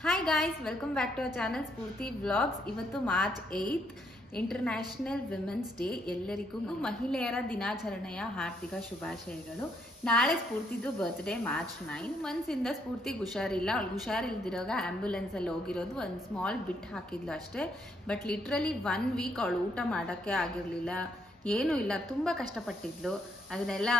Hi guys, welcome back to our channel Spurti Vlogs. ಇವತ್ತು March 8th international women's day. ಎಲ್ಲರಿಗೂ ಮಹಿಳೆಯರ ದಿನಾಚರಣೆಯ ಹಾರ್ದಿಕ ಶುಭಾಶಯಗಳು. ನಾಳೆ ಸ್ಫೂರ್ತಿದು ಬರ್ತ್ಡೇ ಮಾರ್ಚ್ 9. ಮನ್ಸಿಂದ ಸ್ಫೂರ್ತಿಗೆ ಹುಷಾರಿಲ್ಲ. ಅವಳು ಹುಷಾರಿಲ್ದಿರೋಗ ಆಂಬ್ಯುಲೆನ್ಸ್ ಅಲ್ಲಿ ಹೋಗಿರೋದು, ಒಂದು ಸ್ಮಾಲ್ ಬಿಟ್ ಹಾಕಿದ್ಲು ಅಷ್ಟೇ. ಬಟ್ ಲಿಟ್ರಲಿ 1 ವೀಕ್ ಅವಳು ಊಟ ಮಾಡೋಕ್ಕೆ ಆಗಿರಲಿಲ್ಲ, ಏನೂ ಇಲ್ಲ, ತುಂಬ ಕಷ್ಟಪಟ್ಟಿದ್ಲು. ಅದನ್ನೆಲ್ಲ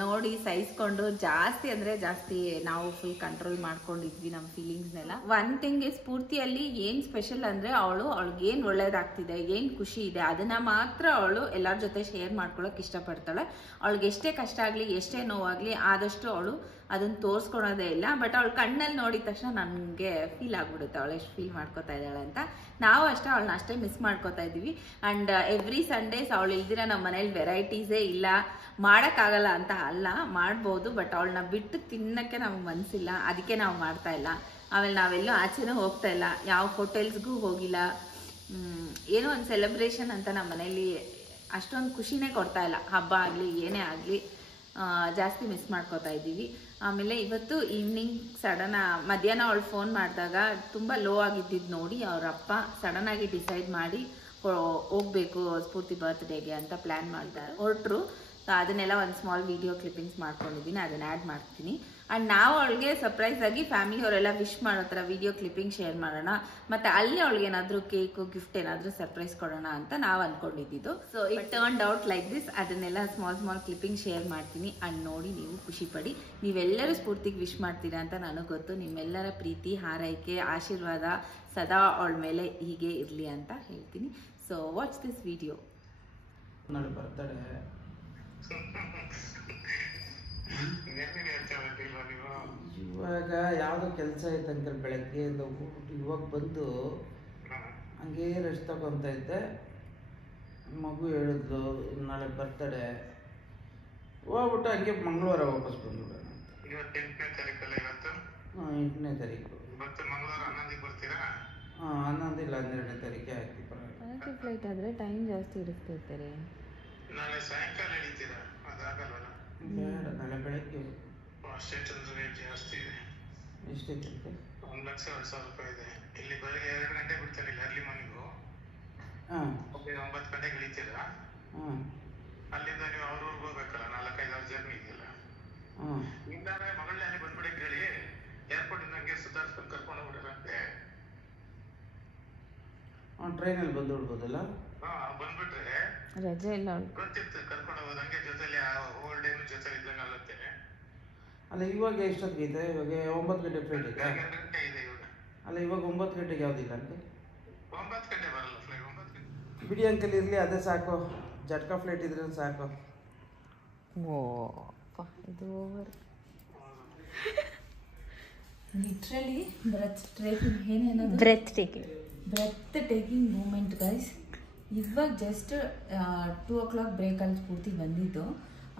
ನೋಡಿ ಸಹಿಸ್ಕೊಂಡು ಜಾಸ್ತಿ ಅಂದರೆ ಜಾಸ್ತಿ ನಾವು ಫುಲ್ ಕಂಟ್ರೋಲ್ ಮಾಡ್ಕೊಂಡಿದ್ವಿ ನಮ್ಮ ಫೀಲಿಂಗ್ಸ್ನೆಲ್ಲ. ಒನ್ ಥಿಂಗ್ ಸ್ಫೂರ್ತಿಯಲ್ಲಿ ಏನು ಸ್ಪೆಷಲ್ ಅಂದರೆ ಅವಳಿಗೆ ಏನು ಒಳ್ಳೇದಾಗ್ತಿದೆ, ಏನು ಖುಷಿ ಇದೆ ಅದನ್ನು ಮಾತ್ರ ಅವಳು ಎಲ್ಲರ ಜೊತೆ ಶೇರ್ ಮಾಡ್ಕೊಳ್ಳೋಕೆ ಇಷ್ಟಪಡ್ತಾಳೆ. ಅವಳಿಗೆ ಎಷ್ಟೇ ಕಷ್ಟ ಆಗಲಿ ಎಷ್ಟೇ ನೋವಾಗಲಿ ಆದಷ್ಟು ಅವಳು ಅದನ್ನು ತೋರಿಸ್ಕೊಳೋದೇ ಇಲ್ಲ. ಬಟ್ ಅವಳು ಕಣ್ಣಲ್ಲಿ ನೋಡಿದ ತಕ್ಷಣ ನನಗೆ ಫೀಲ್ ಆಗ್ಬಿಡುತ್ತೆ ಅವಳು ಎಷ್ಟು ಫೀಲ್ ಮಾಡ್ಕೋತಾ ಇದ್ದಾಳೆ ಅಂತ. ನಾವು ಅಷ್ಟೇ ಅವಳನ್ನ ಅಷ್ಟೇ ಮಿಸ್ ಮಾಡ್ಕೋತಾ ಇದ್ದೀವಿ. ಆ್ಯಂಡ್ ಎವ್ರಿ ಸಂಡೇಸ್ ಅವಳು ಇಲ್ದಿರ ನಮ್ಮ ಮನೇಲಿ ವೆರೈಟೀಸೇ ಇಲ್ಲ. ಮಾಡೋಕ್ಕಾಗಲ್ಲ ಅಂತ ಅಲ್ಲ, ಮಾಡ್ಬೋದು, ಬಟ್ ಅವಳನ್ನ ಬಿಟ್ಟು ತಿನ್ನೋಕ್ಕೆ ನಮ್ಗೆ ಮನಸ್ಸಿಲ್ಲ, ಅದಕ್ಕೆ ನಾವು ಮಾಡ್ತಾ ಇಲ್ಲ. ಆಮೇಲೆ ನಾವೆಲ್ಲೂ ಆಚೆನೂ ಹೋಗ್ತಾ ಇಲ್ಲ, ಯಾವ ಹೋಟೆಲ್ಸ್ಗೂ ಹೋಗಿಲ್ಲ. ಏನೋ ಒಂದು ಸೆಲೆಬ್ರೇಷನ್ ಅಂತ ನಮ್ಮ ಮನೇಲಿ ಅಷ್ಟೊಂದು ಖುಷಿನೇ ಕೊಡ್ತಾ ಇಲ್ಲ. ಹಬ್ಬ ಆಗಲಿ ಏನೇ ಆಗಲಿ ಜಾಸ್ತಿ ಮಿಸ್ ಮಾಡ್ಕೋತಾ ಇದ್ದೀವಿ. ಆಮೇಲೆ ಇವತ್ತು ಈವ್ನಿಂಗ್ ಮಧ್ಯಾಹ್ನ ಅವಳು ಫೋನ್ ಮಾಡಿದಾಗ ತುಂಬ ಲೋ ಆಗಿದ್ದಿದ್ದು ನೋಡಿ ಅವರಪ್ಪ ಸಡನ್ನಾಗಿ ಡಿಸೈಡ್ ಮಾಡಿ ಹೋಗ್ಬೇಕು ಸ್ಫೂರ್ತಿ ಬರ್ತ್ಡೇಗೆ ಅಂತ ಪ್ಲ್ಯಾನ್ ಮಾಡ್ತಾರೆ ಹೊರಟರು. ಅದನ್ನೆಲ್ಲ ಒಂದು ಸ್ಮಾಲ್ ವಿಡಿಯೋ ಕ್ಲಿಪ್ಪಿಂಗ್ಸ್ ಮಾಡ್ಕೊಂಡಿದ್ದೀನಿ, ಅದನ್ನ ಆ್ಯಡ್ ಮಾಡ್ತೀನಿ. ಆ್ಯಂಡ್ ನಾವು ಅವಳಿಗೆ ಸರ್ಪ್ರೈಸ್ ಆಗಿ ಫ್ಯಾಮಿಲಿ ಅವರೆಲ್ಲ ವಿಶ್ ಮಾಡೋ ಥರ ವಿಡಿಯೋ ಕ್ಲಿಪ್ಪಿಂಗ್ ಶೇರ್ ಮಾಡೋಣ, ಮತ್ತು ಅಲ್ಲಿ ಅವಳಿಗೆ ಏನಾದರೂ ಕೇಕು ಗಿಫ್ಟ್ ಏನಾದರೂ ಸರ್ಪ್ರೈಸ್ ಕೊಡೋಣ ಅಂತ ನಾವು ಅಂದ್ಕೊಂಡಿದ್ದು. So it turned out like this. ಅದನ್ನೆಲ್ಲ ಸ್ಮಾಲ್ ಕ್ಲಿಪ್ಪಿಂಗ್ ಶೇರ್ ಮಾಡ್ತೀನಿ. ಆ್ಯಂಡ್ ನೋಡಿ ನೀವು ಖುಷಿ ಪಡಿ. ನೀವೆಲ್ಲರೂ ಸ್ಫೂರ್ತಿಗೆ ವಿಶ್ ಮಾಡ್ತೀರಾ ಅಂತ ನನಗೆ ಗೊತ್ತು. ನಿಮ್ಮೆಲ್ಲರ ಪ್ರೀತಿ ಹಾರೈಕೆ ಆಶೀರ್ವಾದ ಸದಾ ಅವಳ ಮೇಲೆ ಹೀಗೆ ಇರಲಿ ಅಂತ ಹೇಳ್ತೀನಿ. So watch this video. ಇವಾಗ ಯಾವುದೋ ಕೆಲಸ ಐತೆ ಅಂಕಲ್, ಬೆಳಗ್ಗೆ ಇವಾಗ ಬಂದು ಹಂಗೇ ರೆಸ್ಟ್ ತಗೊತ ಇದ್ದೆ. ಮಗು ಹೇಳಿದ್ಲು ನಾಳೆ ಬರ್ತಡೆ, ಹೋಗ್ಬಿಟ್ಟು ಹಂಗೆ ಮಂಗಳವಾರ ವಾಪಸ್ ಬಂದ್ಬಿಡೋಣ ಅಂತ. 8ನೇ ತಾರೀಕಲ್ಲ ಇವತ್ತು? ಹಾಂ 8ನೇ ತಾರೀಕು. ಮಂಗಳವಾರ 11ಕ್ಕೆ ಬರ್ತೀರಾ? ಹಾಂ 11 ಇಲ್ಲ 12ನೇ ತಾರೀಕೆ ಹಾಕಿ ಅದಕ್ಕೆ ಫ್ಲೈಟ್ ಆದರೆ ಟೈಮ್ ಜಾಸ್ತಿ ಇಡಿಸ್ತಿರ್ತಾರೆ. ನಾಳೆ ಸಾಯಂಕಾಲ ಹಿಡಿತೀರಾ? ಅದಾಗಲ್ವಲ್ಲ? ಬೇಡ, ನಾಳೆ ಬೆಳಗ್ಗೆ. ಅಷ್ಟೇ ಚಂದ್ರ ರೇಟ್ ಜಾಸ್ತಿ ಇದೆ. ಎಷ್ಟೈತೆ? 1,02,000 ರೂಪಾಯಿ ಇದೆ. ಇಲ್ಲಿ ಬೆಳಗ್ಗೆ 2 ಗಂಟೆ ಬಿಡ್ತಾರೆ, ಇಲ್ಲಿ ಅರ್ಲಿ ಮಾರ್ನಿಂಗು. ಹಾಂ 9 ಗಂಟೆಗೆ ಇಳಿತೀರಾ. ಹಾಂ ಅಲ್ಲಿಂದ ನೀವು ಅವ್ರ ಊರಿಗೆ ಹೋಗ್ಬೇಕಲ್ಲ, 4-5 ಅವರ್ ಜರ್ನಿ ಇದೆಯಲ್ಲ. ಹಾಂ ಹಿಂದಾದ್ರೆ ಮಗಳನ್ನೇ ಬಂದ್ಬಿಡಿ ಹೇಳಿ, ಏರ್ಪೋರ್ಟ್ ಇಂದ ಹಂಗೆ ಸುತ್ತಾಡ್ಸ್ಕೊಂಡು ಕರ್ಕೊಂಡು ಹೋಗ್ಬಿಡ್ರಂತೆ. ಟ್ರೈನಲ್ಲಿ ಬಂದು ಬಿಡ್ಬೋದಲ್ಲ? ಹಾಂ ಬಂದ್ಬಿಟ್ರೆ ರಜೆ ಇಲ್ಲ ಗೊತ್ತಿತ್ತು ಕರ್ಕೊಂಡು ಹೋಗೋದು. ಹಂಗೆ ಜೊತೆಲಿ ಓಲ್ಡ್ ಡೇನು ಜೊತೆ ಇದ್ದಂಗೆ ಆಗುತ್ತೆ. ಅಲ್ಲ ಇವಾಗ ಎಷ್ಟೊತ್ತಿಗೆ ಇದೆ? ಇವಾಗ 9 ಗಂಟೆ ಫ್ಲೈಟ್ ಇದೆ. 2 ಗಂಟೆ ಇದೆ ಇವಾಗ. ಅಲ್ಲ ಇವಾಗ 9 ಗಂಟೆಗೆ ಯಾವುದಿಲ್ಲ ಅಂತೆ? 9 ಗಂಟೆ ಬರಲ್ಲ ಫ್ಲೈಟ್. 9 ಗಂಟೆ ಬಿಡಿ ಅಂಕಲ್, ಇರಲಿ ಅದೇ ಸಾಕು. ಜಟ್ಕಾ ಫ್ಲೈಟ್ ಇದ್ರೆ ಸಾಕು. ಓ ಇದು over. Literally breathtaking moment guys. ಇವಾಗ ಜಸ್ಟ್ 2 o'clock ಬ್ರೇಕಲ್ಲಿ ಸ್ಫೂರ್ತಿ ಬಂದಿದ್ದು.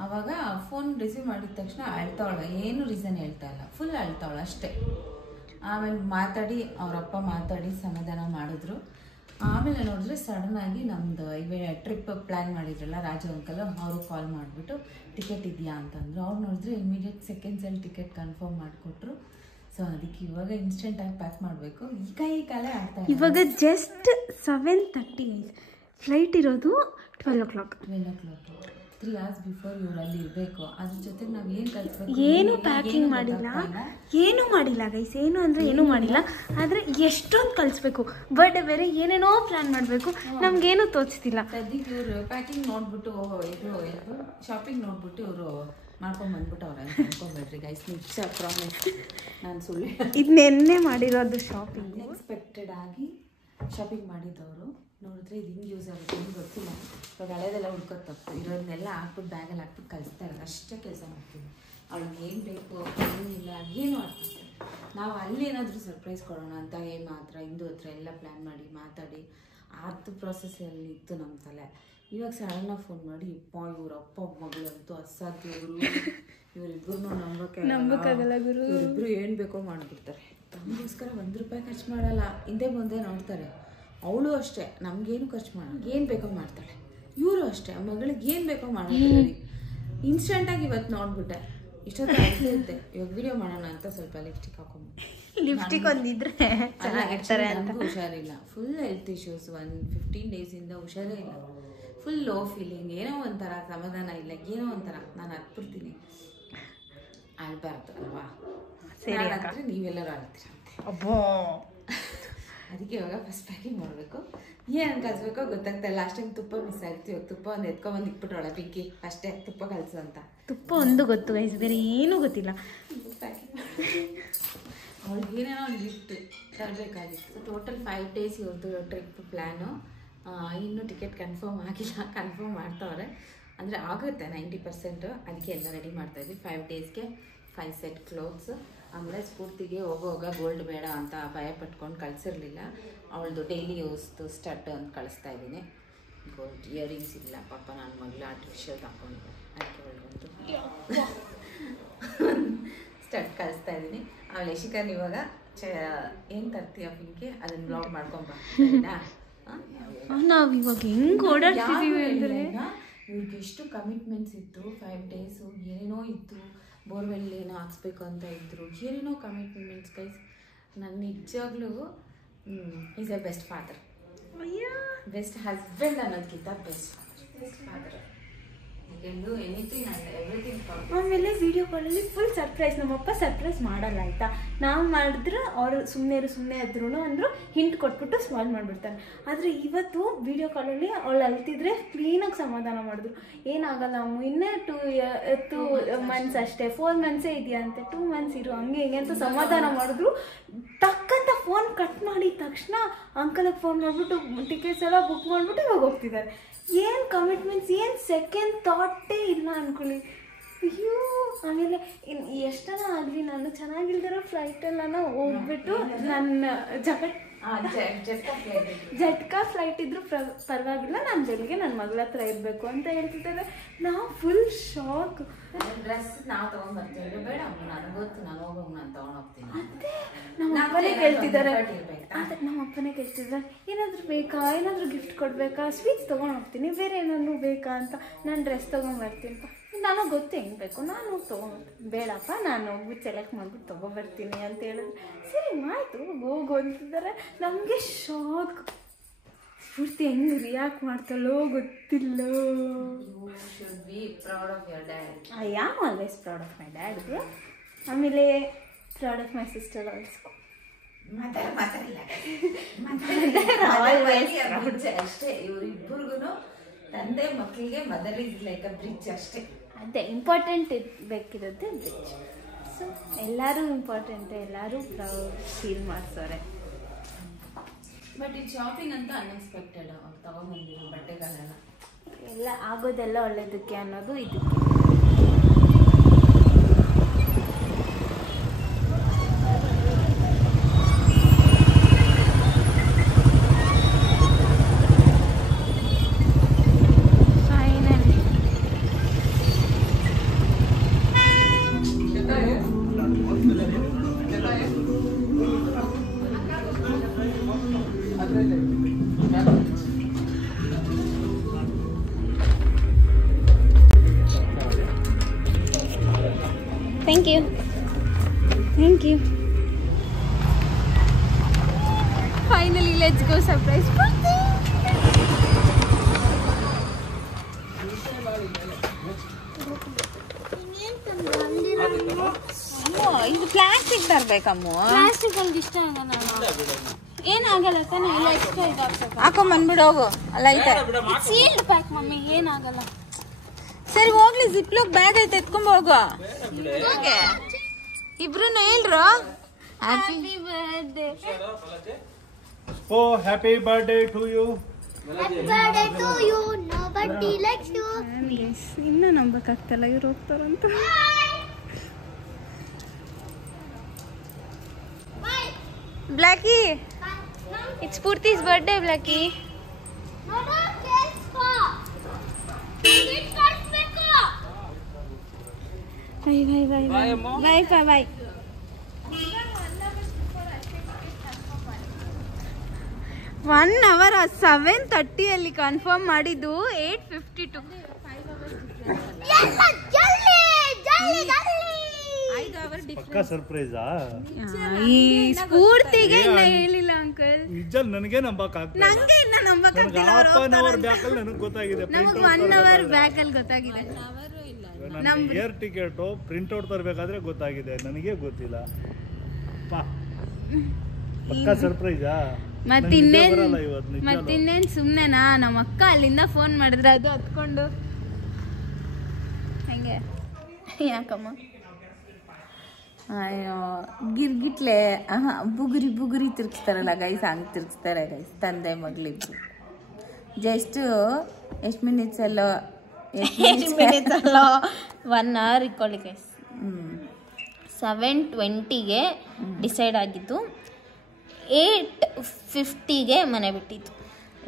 ಆವಾಗ ಫೋನ್ ರಿಸೀವ್ ಮಾಡಿದ ತಕ್ಷಣ ಅಳ್ತಾವಳ, ಏನು ರೀಸನ್ ಹೇಳ್ತಾ ಇಲ್ಲ, ಫುಲ್ ಅಳ್ತಾವಳ ಅಷ್ಟೇ. ಆಮೇಲೆ ಅವರಪ್ಪ ಮಾತಾಡಿ ಸಮಾಧಾನ ಮಾಡಿದ್ರು. ಆಮೇಲೆ ನೋಡಿದ್ರೆ ಸಡನ್ನಾಗಿ ನಮ್ದು ಟ್ರಿಪ್ ಪ್ಲ್ಯಾನ್ ಮಾಡಿದ್ರಲ್ಲ ರಾಜು ಅಂಕಲ್, ಅವರು ಕಾಲ್ ಮಾಡಿಬಿಟ್ಟು ಟಿಕೆಟ್ ಇದೆಯಾ ಅಂತಂದ್ರು. ಅವ್ರು ನೋಡಿದ್ರೆ ಇಮಿಡಿಯೇಟ್ ಸೆಕೆಂಡ್ಸಲ್ಲಿ ಟಿಕೆಟ್ ಕನ್ಫರ್ಮ್ ಮಾಡಿಕೊಟ್ರು. ಸೊ ಅದಕ್ಕೆ ಇವಾಗ ಇನ್ಸ್ಟೆಂಟಾಗಿ ಪ್ಯಾಕ್ ಮಾಡಬೇಕು. ಈ ಕಾಲೇ ಆಗ್ತಾ ಇದೆ. ಇವಾಗ ಜಸ್ಟ್ 7:30 ಫ್ಲೈಟ್ ಇರೋದು 12 o'clock. 3 hours ಬಿಫೋರ್ ಇವರಲ್ಲಿ ಇರಬೇಕು. ಅದ್ರ ಜೊತೆಗೆ ನಾವು ಏನು ಕಲಿಸ್ಬೇಕು, ಏನು ಪ್ಯಾಕಿಂಗ್ ಮಾಡಿಲ್ಲ ಗೈಸ್. ಏನು ಅಂದರೆ ಏನೂ ಮಾಡಿಲ್ಲ, ಆದರೆ ಎಷ್ಟೊಂದು ಕಲಿಸ್ಬೇಕು. ಬರ್ಡೇ ಬೇರೆ ಏನೇನೋ ಪ್ಲ್ಯಾನ್ ಮಾಡಬೇಕು, ನಮಗೇನು ತೋಚ್ತಿಲ್ಲ. ಸದ್ಯಕ್ಕೆ ಇವರು ಪ್ಯಾಕಿಂಗ್ ನೋಡ್ಬಿಟ್ಟು ಶಾಪಿಂಗ್ ನೋಡ್ಬಿಟ್ಟು ಇವರು ಮಾಡ್ಕೊಂಡು ಬಂದ್ಬಿಟ್ಟು ಅವ್ರ ಅನ್ಕೊಂಡ್ಬಿಡ್ರಿ ಗೈಸ್. ನಿಜ ಪ್ರಾಮಿಸ್, ನಾನು ಸುಳ್ಳು. ಇದು ನೆನ್ನೆ ಮಾಡಿರೋದು ಶಾಪಿಂಗ್. ಅನ್ಎಕ್ಸ್ಪೆಕ್ಟೆಡ್ ಆಗಿ ಶಾಪಿಂಗ್ ಮಾಡಿದ್ದವರು. ನೋಡಿದ್ರೆ ಇದು ಹಿಂಗೆ ಯೂಸ್ ಆಗುತ್ತೆ ನಿಮ್ಗೆ ಗೊತ್ತಿಲ್ಲ. ಇವಾಗ ಹಳೆದೆಲ್ಲ ಹುಡ್ಕೋದು ತಪ್ಪು, ಇರೋದನ್ನೆಲ್ಲ ಹಾಕ್ಬಿಟ್ಟು ಬ್ಯಾಗಲ್ಲಿ ಹಾಕ್ಬಿಟ್ಟು ಕಳಿಸ್ತಾ ಇರೋದು ಅಷ್ಟೇ ಕೆಲಸ ಮಾಡ್ತೀವಿ. ಅವ್ಳಿಗೆ ಏನು ಬೇಕು ಏನಿಲ್ಲ ಏನು ಆಗ್ತದೆ. ನಾವು ಅಲ್ಲಿ ಏನಾದರೂ ಸರ್ಪ್ರೈಸ್ ಕೊಡೋಣ ಅಂತ ಮಾತ್ರ ಹಿಂದೂ ಹತ್ರ ಎಲ್ಲ ಪ್ಲ್ಯಾನ್ ಮಾಡಿ ಮಾತಾಡಿ ಅದು ಪ್ರೊಸೆಸ್ಸಲ್ಲಿ ಇತ್ತು ನಮ್ಮ ತಲೆ. ಇವಾಗ ಸಡನ್ನಾಗಿ ಫೋನ್ ಮಾಡಿ ಇವರಪ್ಪ ಮಗಳಂತೂ ಅಸಾಧ್ಯ, ಇವರಿಬ್ಬರು ನಂಬಕ್ಕಾಗಲ್ಲ ಗುರು. ಇವರಿಬ್ಬರು ಏನು ಬೇಕೋ ಮಾಡಿಬಿಡ್ತಾರೆ. ತಮಗೋಸ್ಕರ 1 ರೂಪಾಯಿ ಖರ್ಚು ಮಾಡಲ್ಲ, ಹಿಂದೆ ಬಂದೇ ನೋಡ್ತಾರೆ. ಅವಳು ಅಷ್ಟೇ, ನಮಗೇನು ಖರ್ಚು ಮಾಡೋಣ, ಏನು ಬೇಕೋ ಮಾಡ್ತಾಳೆ. ಇವರು ಅಷ್ಟೇ, ಮಗಳಿಗೆ ಏನು ಬೇಕೋ ಮಾಡೋದು. ಇನ್ಸ್ಟೆಂಟಾಗಿ ಇವತ್ತು ನೋಡ್ಬಿಟ್ಟೆ, ಇಷ್ಟೊತ್ತು ಇದ್ದೆ. ಇವಾಗ ವಿಡಿಯೋ ಮಾಡೋಣ ಅಂತ ಸ್ವಲ್ಪ ಲಿಪ್ಸ್ಟಿಕ್ ಹಾಕೊಂಡ್ಬಿಟ್ಟು ಲಿಪ್ಸ್ಟಿಕ್ ಒಂದಿದ್ರೆ ಚೆನ್ನಾಗಿರ್ತಾರೆ ಅಂತ. ಹುಷಾರಿಲ್ಲ, ಫುಲ್ ಹೆಲ್ತ್ ಇಶ್ಯೂಸ್. 15 ಡೇಸಿಂದ ಹುಷಾರೇ ಇಲ್ಲ, ಫುಲ್ ಲೋ ಫೀಲಿಂಗ್, ಏನೋ ಒಂಥರ ಸಮಾಧಾನ ಇಲ್ಲ, ಏನೋ ಒಂಥರ. ನಾನು ಹತ್ಬಿಡ್ತೀನಿ, ಅಳ್ಬಾರ್ದು ಅಲ್ವಾ? ಸರಿ, ನೀವೆಲ್ಲರೂ ಅಳ್ತೀರಂತೆ. ಅಬ್ಬೋ, ಅದಕ್ಕೆ ಇವಾಗ ಫಸ್ಟ್ ಪ್ಯಾಕಿಂಗ್ ಮಾಡಬೇಕು. ಏನು ಕಲಿಸ್ಬೇಕೋ ಗೊತ್ತಾಗ್ತಾ. ಲಾಸ್ಟ್ ಟೈಮ್ ತುಪ್ಪ ಮಿಸ್ ಆಗಿತ್ತು, ಇವಾಗ ತುಪ್ಪ ಒಂದು ಎತ್ಕೊಂಡ್ಬಂದು ಇಟ್ಬಿಟ್ರೊಳ ಪಿಂಕಿ, ಅಷ್ಟೇ ತುಪ್ಪ ಕಲಿಸು ಅಂತ. ತುಪ್ಪ ಒಂದು ಗೊತ್ತು ಗೈಸ್, ಬೇರೆ ಏನೂ ಗೊತ್ತಿಲ್ಲ. ಪ್ಯಾಕಿಂಗ್ ಅವ್ಳಿಗೆ ಏನೇನೋ ಒಂದು ಗಿಫ್ಟ್ ತರಬೇಕಾಗಿತ್ತು. ಟೋಟಲ್ 5 days ಇವ್ರದ್ದು ಟ್ರಿಪ್ ಪ್ಲ್ಯಾನು. ಇನ್ನೂ ಟಿಕೆಟ್ ಕನ್ಫರ್ಮ್ ಆಗಿಲ್ಲ, ಕನ್ಫರ್ಮ್ ಮಾಡ್ತಾವ್ರೆ. ಅಂದರೆ ಆಗುತ್ತೆ 90%. ಅದಕ್ಕೆ ಎಲ್ಲ ರೆಡಿ ಮಾಡ್ತಾಯಿದ್ವಿ. 5 daysಗೆ 5 set ಕ್ಲೋತ್ಸ್. ಆಮೇಲೆ ಸ್ಫೂರ್ತಿಗೆ ಹೋಗೋವಾಗ ಗೋಲ್ಡ್ ಬೇಡ ಅಂತ ಭಯ ಪಟ್ಕೊಂಡು ಕಳಿಸಿರ್ಲಿಲ್ಲ. ಅವಳದು ಡೈಲಿ ಯೂಸ್ದು ಸ್ಟಡ್ ಅಂತ ಕಳಿಸ್ತಾ ಇದ್ದೀನಿ. ಗೋಲ್ಡ್ ಇಯರಿಂಗ್ಸ್ ಇಲ್ಲ ಪಾಪ, ನನ್ನ ಮಗಳು ಆರ್ಟಿಫಿಷಿಯಲ್ ತಗೊಂಡು, ಅದಕ್ಕೆ ಒಳ್ಗೊಂಡು ಸ್ಟಡ್ ಕಳಿಸ್ತಾ ಇದ್ದೀನಿ. ಆಮೇಲೆ ಯಶಿಕನ್ ಇವಾಗ ಏನು ತರ್ತೀಯ ಪಿಂಕಿ, ಅದನ್ನು ಬ್ಲಾಗ್ ಮಾಡ್ಕೊಂಬ. ನಾವು ಇವಾಗ ಹೆಂಗೆ ಓಡಾಡ್ತಿದ್ದೀವಿ ಅಂದರೆ, ಇವ್ರಿಗೆ ಎಷ್ಟು ಕಮಿಟ್ಮೆಂಟ್ಸ್ ಇತ್ತು. 5 days ಏನೇನೋ ಇತ್ತು. ಬೋರ್ವೆಲ್ ಏನೋ ಹಾಕ್ಸ್ಬೇಕು ಅಂತ ಇದ್ರು, ಏನೇನೋ ಕಮಿಟ್ಮೆಂಟ್ಸ್ ಗೈಸ್. ನಾನು ನಿಜವಾಗ್ಲೂ is A best father. Best husband ಅನ್ನೋದಕ್ಕಿಂತ ಬೆಸ್ಟ್ ಫಾದರ್. ಆಮೇಲೆ ವಿಡಿಯೋ ಕಾಲಲ್ಲಿ ಫುಲ್ ಸರ್ಪ್ರೈಸ್. ನಮ್ಮಪ್ಪ ಸರ್ಪ್ರೈಸ್ ಮಾಡಲ್ಲ ಆಯಿತಾ. ನಾವು ಮಾಡಿದ್ರೆ ಅವರು ಸುಮ್ಮನೆ ಇದ್ರು ಅಂದರು ಹಿಂಟ್ ಕೊಟ್ಬಿಟ್ಟು ಸ್ಮಾಲ್ ಮಾಡಿಬಿಡ್ತಾರೆ. ಆದರೆ ಇವತ್ತು ವಿಡಿಯೋ ಕಾಲಲ್ಲಿ ಅವಳು ಅಲ್ತಿದ್ರೆ ಕ್ಲೀನಾಗಿ ಸಮಾಧಾನ ಮಾಡಿದ್ರು. ಏನಾಗಲ್ಲ ಅಮ್ಮ, ಇನ್ನೇ 2 months ಅಷ್ಟೇ, 4 months ಇದೆಯಾ ಅಂತೆ, 2 months ಇರು, ಹಂಗೆ ಹಿಂಗೆ ಅಂತ ಸಮಾಧಾನ ಮಾಡಿದ್ರು. ಟಕ್ಕಂತ ಫೋನ್ ಕಟ್ ಮಾಡಿದ ತಕ್ಷಣ ಅಂಕಲಿಗೆ ಫೋನ್ ಮಾಡಿಬಿಟ್ಟು ಟಿಕೆಟ್ಸ್ ಎಲ್ಲ ಬುಕ್ ಮಾಡಿಬಿಟ್ಟು ಇವಾಗ ಹೋಗ್ತಿದ್ದಾರೆ. ಏನು ಕಮಿಟ್ಮೆಂಟ್ಸ್, ಏನು ಸೆಕೆಂಡ್ ಥಾಟೇ ಇಲ್ಲ ಅಂದ್ಕೊಳ್ಳಿ. ಅಯ್ಯೋ, ಆಮೇಲೆ ಎಷ್ಟನ ಆಗಲಿ ನಾನು ಚೆನ್ನಾಗಿಲ್ದಿರೋ ಫ್ಲೈಟೆಲ್ಲ ಹೋಗ್ಬಿಟ್ಟು ನನ್ನ ಜಟ್ಕಾ ಫ್ಲೈಟ್ ಇದ್ರೂ ಪರವಾಗಿಲ್ಲ, ನಾನು ಜೊತೆಗೆ ನನ್ನ ಮಗಳ ಹತ್ರ ಇರಬೇಕು ಅಂತ ಹೇಳ್ತಿದ್ದಾರೆ. ನಾವು ಫುಲ್ ಶಾಕ್. ಡ್ರೆಸ್ ನಾವು ತೊಗೊಂಡ್ಬರ್ತೀವಿ, ಬೇಡ ನನಗೆ ಗೊತ್ತು, ನಾನು ಹೋಗೋದು ನಾನು ತೊಗೊಂಡೋಗ್ತೀನಿ. ಅದೇ ನಮ್ಮ ಅಪ್ಪನೇ ಕೇಳ್ತಿದ್ದಾರೆ. ನಮ್ಮ ಅಪ್ಪನೇ ಕೇಳ್ತಿದ್ದಾರೆ, ಏನಾದರೂ ಬೇಕಾ, ಏನಾದರೂ ಗಿಫ್ಟ್ ಕೊಡಬೇಕಾ, ಸ್ವೀಟ್ಸ್ ತೊಗೊಂಡು ಹೋಗ್ತೀನಿ, ಬೇರೆ ಏನಾದ್ರು ಬೇಕಾ ಅಂತ. ನಾನು ಡ್ರೆಸ್ ತೊಗೊಂಡ್ಬರ್ತೀನಿ. ನನಗೆ ಗೊತ್ತು ಹೆಂಗೆ ಬೇಕು, ನಾನು ತೊಗೊಂಡ್ಬರ್ತೀನಿ. ಬೇಡಪ್ಪ, ನಾನು ಹೋಗ್ಬಿಟ್ಟು ಸೆಲೆಕ್ಟ್ ಮಾಡ್ಬಿಟ್ಟು ತೊಗೊಬರ್ತೀನಿ ಅಂತ ಹೇಳಿದ್ರು. ಸರಿ ಆಯಿತು, ಹೋಗು ಅಂತಿದ್ದಾರೆ. ನಮಗೆ ಶಾಕ್. ಸ್ಫೂರ್ತಿ ಹೆಂಗೆ ರಿಯಾಕ್ಟ್ ಮಾಡ್ತಾಳೋ ಗೊತ್ತಿಲ್ಲ. I am always proud of my dad. ಆಮೇಲೆ proud of my sister also. ಅಷ್ಟೇ, ಇವರಿಬ್ಬರಿಗೂ ತಂದೆ ಮಕ್ಕಳಿಗೆ mother is like a bridge ಅಷ್ಟೇ. ಅದೇ ಇಂಪಾರ್ಟೆಂಟ್ ಬೇಕಿರೋದು ಬ್ರಿಡ್ಜ್. ಸೊ ಎಲ್ಲರೂ ಇಂಪಾರ್ಟೆಂಟ್, ಎಲ್ಲರೂ ಪ್ರೌಡ್ ಫೀಲ್ ಮಾಡ್ಸೋರೆ. ಬಟ್ ಈ ಶಾಪಿಂಗ್ ಅಂತ ಅನ್ಎಕ್ಸ್ಪೆಕ್ಟೆಡ್. ಅವ್ರು ತಗೊಂಡ್ಬಂದಿರೋ ಬಟ್ಟೆಗಳೆಲ್ಲ ಎಲ್ಲ ಆಗೋದೆಲ್ಲ ಒಳ್ಳೇದಕ್ಕೆ ಅನ್ನೋದು ಇದಕ್ಕೆ. Thank you. Finally, let's go surprise party. ಇದು ಪ್ಲಾಸ್ಟಿಕ್ ತರ್ಬೇಕಮ್ಮ. ಪ್ಲಾಸ್ಟಿಕ್ ನನಗೆ ಇಷ್ಟ ಆಗಲ್ಲ. ಏನಾಗಲ್ಲ ತಾನೆ, ಎಲ್ಲ ಎಕ್ಸ್ಟ್ರಾ ಇದಾಗ್ತದೆ. ಹಾಕೊಂಡ್ ಬಂದ್ಬಿಡು, ಹೋಗು. ಅಲ್ಲ ಐತೆ ಸೀಲ್ಡ್ ಪ್ಯಾಕ್ ಮಮ್ಮಿ, ಏನಾಗಲ್ಲ. ಸರಿ ಹೋಗ್ಲಿ, ಜಿಪ್ಲಾಕ್ ಬ್ಯಾಗ್ ಐತೆ, ಎತ್ಕೊಂಡ್ ಹೋಗು. ಇಬ್ರು ಹೇಳ್ರು happy birthday. Oh, happy birthday to you. Happy birthday to you. Nobody likes you. Yes, ಇನ್ನೂ ನಂಬಕ್ಕಾಗ್ತಲ್ಲ ಇವ್ರು ಹೋಗ್ತಾರಂತ. Blackie, it's Purti's birthday, Blackie. No, cake stop. Cake stop ಬೇಕು. Bye. 1 hour 7:30 ಅಲ್ಲಿ ಕನ್ಫರ್ಮ್ ಮಾಡಿದ್ದು 8:52. 5 hours ಪಕ್ಕಾ ಸರ್ಪ್ರೈಸಾ? ಈ ಸ್ಫೂರ್ತಿಗೆ ಇನ್ನ ಹೇಳಿಲ್ಲ ಅಂಕಲ್. ನಿಜ ನನಗೆ ನಂಬಕ್ ಆಗ್ತಿಲ್ಲ. ನಂಗೆ ಇನ್ನ ನಂಬಕ್ ಆಗ್ತಿಲ್ಲ. ಹಾಫ್ ಅನ್ ಅವರ್ ಬ್ಯಾಕ್ ಅಲ್ಲಿ ನನಗೆ ಗೊತ್ತಾಗಿದೆ. ನಮಗೆ 1 ಅವರ್ ಬ್ಯಾಕ್ ಅಲ್ಲಿ ಗೊತ್ತಾಗಿದೆ. ನನ್ನ ಏರ್ ಟಿಕೆಟ್ ಪ್ರಿಂಟ್ ಔಟ್ ತರಬೇಕಾದ್ರೆ ಗೊತ್ತಾಗಿದೆ, ನನಗೆ ಗೊತ್ತಿಲ್ಲ. ಪಕ್ಕಾ ಸರ್ಪ್ರೈಸಾ? ಮತ್ತಿನ್ನೇನ್ ಸುಮ್ನೆನಾ? ನಮ್ಮ ಅಕ್ಕ ಅಲ್ಲಿಂದ ಫೋನ್ ಮಾಡಿದ್ರೆ ಅದು ಹತ್ಕೊಂಡು ಹೆಂಗೆ ಯಾಕಮ್ಮ ಅಯ್ಯೋ ಗಿರ್ಗಿಟ್ಲೆ ಬುಗುರಿ ಬುಗುರಿ ತಿರ್ಗಿಸ್ತಾರಲ್ಲ ಗೈಸ್, ಹಂಗೆ ತಿರ್ಗಿಸ್ತಾರೆ ಗೈಸ್ ತಂದೆ ಮಗಳಿಬ್ರು. ಎಷ್ಟು ಮಿನಿಟ್ಸ್ ಅಲ್ಲೋ 1 ಅವರ್ ಇಟ್ಕೊಳ್ಳಿ ಗೈಸ್. 7:20ಗೆ ಡಿಸೈಡ್ ಆಗಿತ್ತು, 8:50ಗೆ ಮನೆ ಬಿಟ್ಟಿತ್ತು.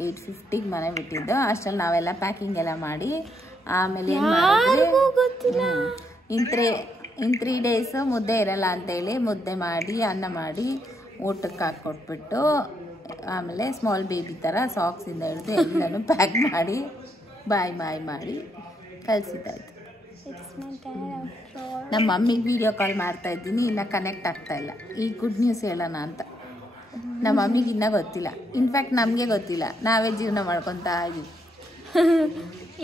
8:50ಗೆ ಮನೆ ಬಿಟ್ಟಿದ್ದು. ಅಷ್ಟರಲ್ಲಿ ನಾವೆಲ್ಲ ಪ್ಯಾಕಿಂಗ್ ಎಲ್ಲ ಮಾಡಿ ಆಮೇಲೆ ಇನ್ 3 ಡೇಸ್ ಮುದ್ದೆ ಇರಲ್ಲ ಅಂತೇಳಿ ಮುದ್ದೆ ಮಾಡಿ ಅನ್ನ ಮಾಡಿ ಊಟಕ್ಕೆ ಹಾಕ್ಕೊಟ್ಬಿಟ್ಟು ಆಮೇಲೆ ಸ್ಮಾಲ್ ಬೇಬಿ ಥರ ಸಾಕ್ಸಿಂದ ಹಿಡಿದು ಎಲ್ಲನೂ ಪ್ಯಾಕ್ ಮಾಡಿ ಬಾಯ್ ಮಾಡಿ ಕಳಿಸಿದ್ದಾಯ್ತು. ನಮ್ಮ ಮಮ್ಮಿಗೆ ವಿಡಿಯೋ ಕಾಲ್ ಮಾಡ್ತಾ ಇದ್ದೀನಿ, ಇನ್ನು ಕನೆಕ್ಟ್ ಆಗ್ತಾ ಇಲ್ಲ. ಈ ಗುಡ್ ನ್ಯೂಸ್ ಹೇಳೋಣ ಅಂತ. ನಮ್ಮ ಮಮ್ಮಿಗೆ ಇನ್ನೂ ಗೊತ್ತಿಲ್ಲ, ಇನ್ಫ್ಯಾಕ್ಟ್ ನಮಗೆ ಗೊತ್ತಿಲ್ಲ, ನಾವೇ ಜೀವನ ಮಾಡ್ಕೊತಾ ಇದ್ದೀವಿ.